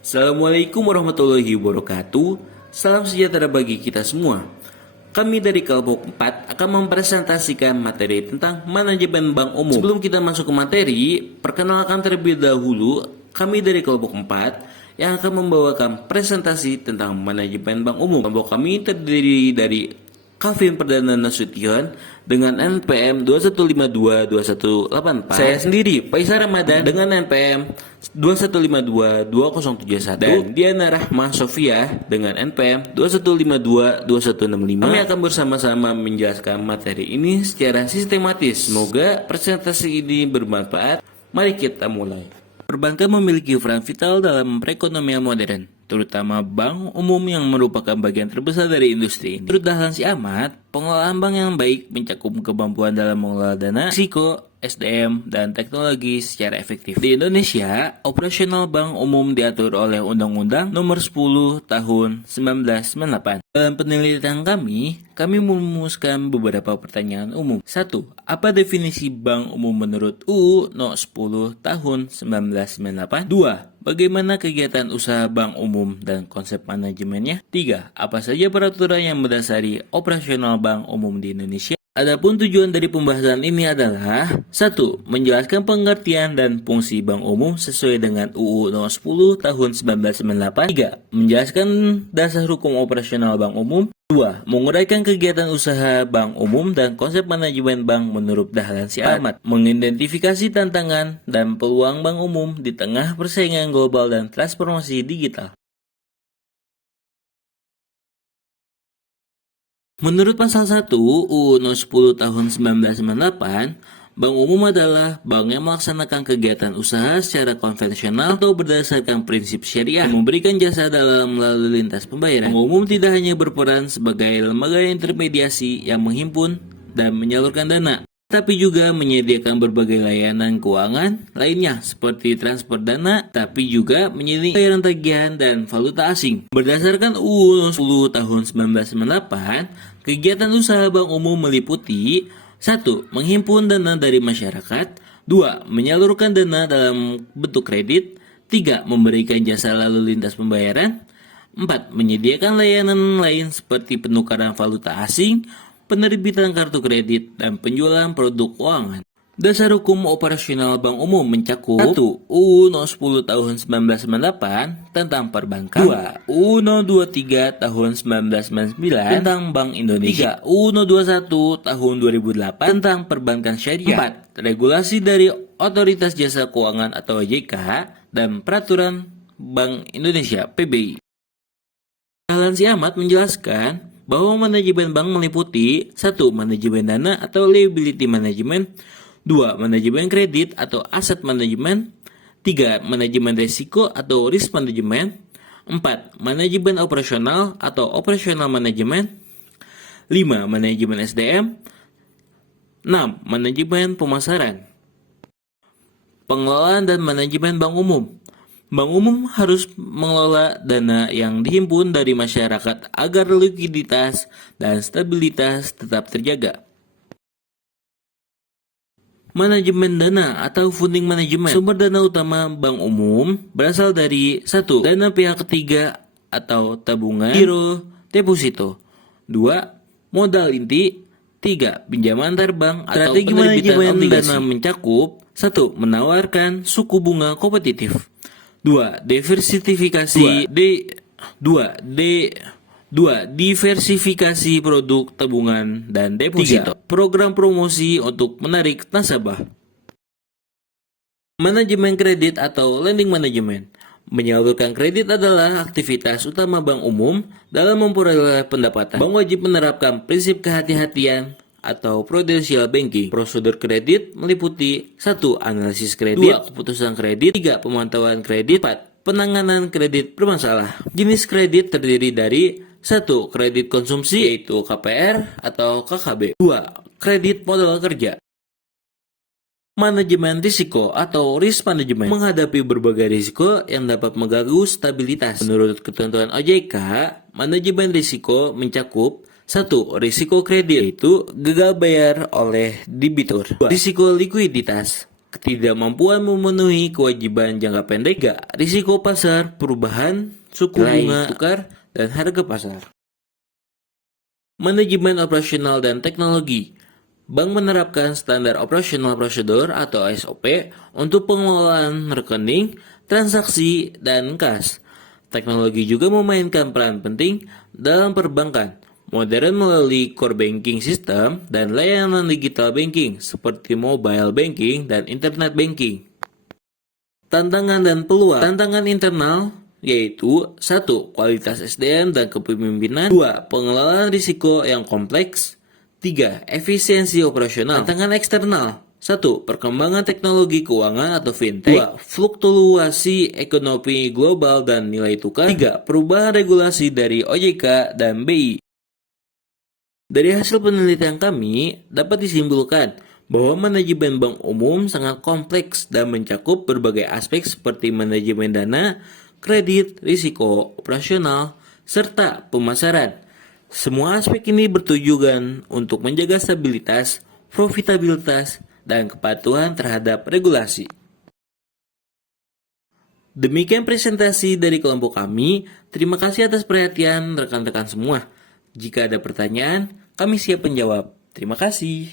Assalamualaikum warahmatullahi wabarakatuh. Salam sejahtera bagi kita semua. Kami dari kelompok 4 akan mempresentasikan materi tentang manajemen bank umum. Sebelum kita masuk ke materi, perkenalkan terlebih dahulu kami dari kelompok 4 yang akan membawakan presentasi tentang manajemen bank umum. Kelompok kami terdiri dari Calvin Perdana Nasution dengan NPM 21522184. Saya sendiri, Faisal Ramadan dengan NPM 21522071 dan Diana Rahma Sofia dengan NPM 21522165. Kami akan bersama-sama menjelaskan materi ini secara sistematis. Semoga presentasi ini bermanfaat. Mari kita mulai. Perbankan memiliki peran vital dalam perekonomian modern, terutama bank umum yang merupakan bagian terbesar dari industri ini. Menurut Dahlan Siamat, pengelolaan bank yang baik mencakup kemampuan dalam mengelola dana, risiko, SDM, dan teknologi secara efektif. Di Indonesia, operasional bank umum diatur oleh Undang-Undang Nomor 10 Tahun 1998. Dalam penelitian kami merumuskan beberapa pertanyaan umum. 1. Apa definisi bank umum menurut UU No. 10 Tahun 1998? 2. Bagaimana kegiatan usaha bank umum dan konsep manajemennya? 3. Apa saja peraturan yang mendasari operasional bank umum di Indonesia? Adapun tujuan dari pembahasan ini adalah 1. Menjelaskan pengertian dan fungsi bank umum sesuai dengan UU No. 10 Tahun 1998. 3. Menjelaskan dasar hukum operasional bank umum. 2. Menguraikan kegiatan usaha bank umum dan konsep manajemen bank menurut Dahlan Siamat. Mengidentifikasi tantangan dan peluang bank umum di tengah persaingan global dan transformasi digital. Menurut pasal 1 UU No. 10 Tahun 1998, bank umum adalah bank yang melaksanakan kegiatan usaha secara konvensional atau berdasarkan prinsip syariah, memberikan jasa dalam lalu lintas pembayaran. Bank umum tidak hanya berperan sebagai lembaga intermediasi yang menghimpun dan menyalurkan dana, tapi juga menyediakan berbagai layanan keuangan lainnya seperti transfer dana, tapi juga menyediakan bayaran tagihan dan valuta asing. Berdasarkan UU 10 Tahun 1998, kegiatan usaha bank umum meliputi 1. Menghimpun dana dari masyarakat. 2. Menyalurkan dana dalam bentuk kredit. 3. Memberikan jasa lalu lintas pembayaran. 4. Menyediakan layanan lain seperti penukaran valuta asing, penerbitan kartu kredit, dan penjualan produk keuangan. Dasar hukum operasional bank umum mencakup 1. UU No. 10 Tahun 1998 tentang perbankan. 2. UU No. 23 Tahun 1999 tentang Bank Indonesia. 3. UU No. 21 Tahun 2008 tentang perbankan syariah. 4. Regulasi dari Otoritas Jasa Keuangan atau OJK dan Peraturan Bank Indonesia (PBI). Dahlan Siamat menjelaskan bahwa manajemen bank meliputi 1. Manajemen dana atau liability management. 2. Manajemen kredit atau asset management. 3. Manajemen risiko atau risk management. 4. Manajemen operasional atau operational management. 5. Manajemen SDM. 6. Manajemen pemasaran. Pengelolaan dan manajemen bank umum. Bank umum harus mengelola dana yang dihimpun dari masyarakat agar likuiditas dan stabilitas tetap terjaga. Manajemen dana atau funding management. Sumber dana utama bank umum berasal dari 1. Dana pihak ketiga atau tabungan, giro, deposito. 2. Modal inti. 3. Pinjaman antar bank atau penerbitan obligasi. Dana mencakup 1. Menawarkan suku bunga kompetitif. 2. Diversifikasi produk tabungan dan deposito. 3. Program promosi untuk menarik nasabah. Manajemen kredit atau lending management. Menyalurkan kredit adalah aktivitas utama bank umum dalam memperoleh pendapatan. Bank wajib menerapkan prinsip kehati-hatian atau prudential banking. Prosedur kredit meliputi 1. Analisis kredit. 2. Keputusan kredit. 3. Pemantauan kredit. 4. Penanganan kredit bermasalah. Jenis kredit terdiri dari 1. Kredit konsumsi yaitu KPR atau KKB. 2. Kredit modal kerja. Manajemen risiko atau risk management menghadapi berbagai risiko yang dapat mengganggu stabilitas. Menurut ketentuan OJK, manajemen risiko mencakup 1. Risiko kredit, yaitu gagal bayar oleh debitur. 2. Risiko likuiditas. ketidakmampuan memenuhi kewajiban jangka pendek, 3. Risiko pasar, perubahan suku bunga tukar, dan harga pasar. Manajemen operasional dan teknologi. Bank menerapkan standar operasional prosedur atau SOP untuk pengelolaan rekening, transaksi, dan kas. Teknologi juga memainkan peran penting dalam perbankan modern melalui core banking system dan layanan digital banking seperti mobile banking dan internet banking. Tantangan dan peluang. Tantangan internal yaitu 1. Kualitas SDM dan kepemimpinan. 2. Pengelolaan risiko yang kompleks. 3. Efisiensi operasional. Tantangan eksternal. 1. Perkembangan teknologi keuangan atau fintech. 2. Fluktuasi ekonomi global dan nilai tukar. 3. Perubahan regulasi dari OJK dan BI. Dari hasil penelitian kami, dapat disimpulkan bahwa manajemen bank umum sangat kompleks dan mencakup berbagai aspek seperti manajemen dana, kredit, risiko, operasional, serta pemasaran. Semua aspek ini bertujuan untuk menjaga stabilitas, profitabilitas, dan kepatuhan terhadap regulasi. Demikian presentasi dari kelompok kami. Terima kasih atas perhatian rekan-rekan semua. Jika ada pertanyaan, kami siap menjawab. Terima kasih.